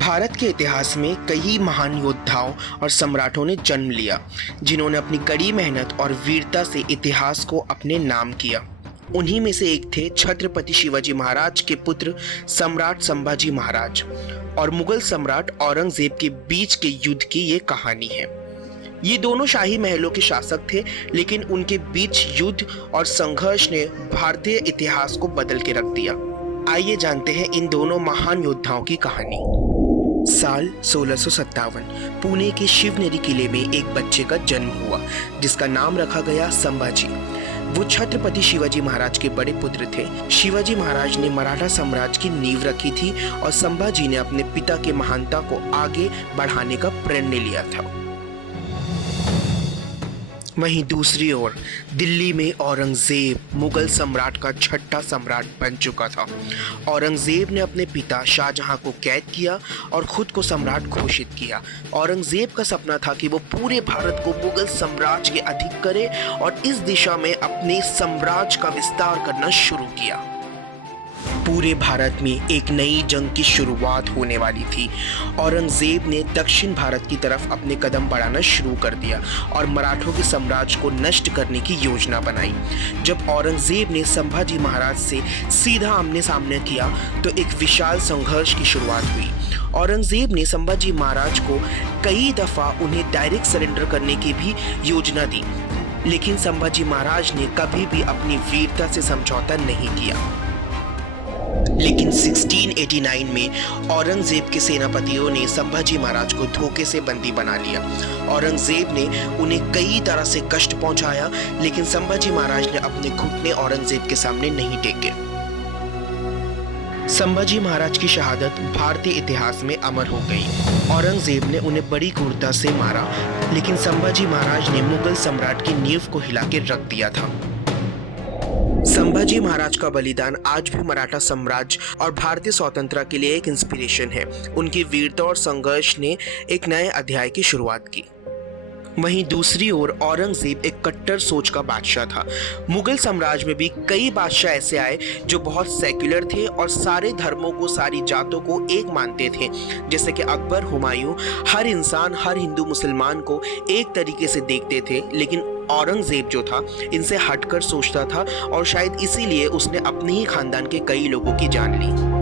भारत के इतिहास में कई महान योद्धाओं और सम्राटों ने जन्म लिया, जिन्होंने अपनी कड़ी मेहनत और वीरता से इतिहास को अपने नाम किया। उन्हीं में से एक थे छत्रपति शिवाजी महाराज के पुत्र सम्राट संभाजी महाराज और मुगल सम्राट औरंगजेब के बीच के युद्ध की ये कहानी है। ये दोनों शाही महलों के शासक थे, लेकिन उनके बीच युद्ध और संघर्ष ने भारतीय इतिहास को बदल के रख दिया। आइए जानते हैं इन दोनों महान योद्धाओं की कहानी। साल 1657 पुणे के शिवनेरी किले में एक बच्चे का जन्म हुआ, जिसका नाम रखा गया संभाजी। वो छत्रपति शिवाजी महाराज के बड़े पुत्र थे। शिवाजी महाराज ने मराठा साम्राज्य की नींव रखी थी और संभाजी ने अपने पिता की महानता को आगे बढ़ाने का प्रण लिया था। वहीं दूसरी ओर दिल्ली में औरंगजेब मुगल सम्राट का छठा सम्राट बन चुका था। औरंगजेब ने अपने पिता शाहजहां को कैद किया और खुद को सम्राट घोषित किया। औरंगजेब का सपना था कि वो पूरे भारत को मुगल साम्राज्य के अधीन करे और इस दिशा में अपने साम्राज्य का विस्तार करना शुरू किया। पूरे भारत में एक नई जंग की शुरुआत होने वाली थी। औरंगजेब ने दक्षिण भारत की तरफ अपने कदम बढ़ाना शुरू कर दिया और मराठों के साम्राज्य को नष्ट करने की योजना बनाई। जब औरंगजेब ने संभाजी महाराज से सीधा आमने सामने किया तो एक विशाल संघर्ष की शुरुआत हुई। औरंगजेब ने संभाजी महाराज को कई दफा उन्हें डायरेक्ट सरेंडर करने की भी योजना दी, लेकिन संभाजी महाराज ने कभी भी अपनी वीरता से समझौता नहीं किया। लेकिन 1689 में औरंगजेब के सेनापतियों ने संभाजी महाराज को धोखे से बंदी बना लिया। औरंगजेब ने उन्हें कई तरह से कष्ट पहुंचाया, लेकिन संभाजी महाराज ने अपने घुटने औरंगजेब के सामने नहीं टेके। संभाजी महाराज की शहादत भारतीय इतिहास में अमर हो गई। औरंगजेब ने उन्हें बड़ी क्रूरता से मारा, लेकिन संभाजी महाराज ने मुगल सम्राट की नींव को हिला के रख दिया था। संभाजी महाराज का बलिदान आज भी मराठा साम्राज्य और भारतीय स्वतंत्रता के लिए एक इंस्पिरेशन है। उनकी वीरता और संघर्ष ने एक नए अध्याय की शुरुआत की। वहीं दूसरी ओर औरंगजेब एक कट्टर सोच का बादशाह था। मुगल साम्राज्य में भी कई बादशाह ऐसे आए जो बहुत सेक्युलर थे और सारे धर्मों को, सारी जातों को एक मानते थे। जैसे कि अकबर, हुमायूं हर इंसान, हर हिंदू मुसलमान को एक तरीके से देखते थे, लेकिन औरंगजेब जो था इनसे हटकर सोचता था और शायद इसीलिए उसने अपने ही खानदान के कई लोगों की जान ली।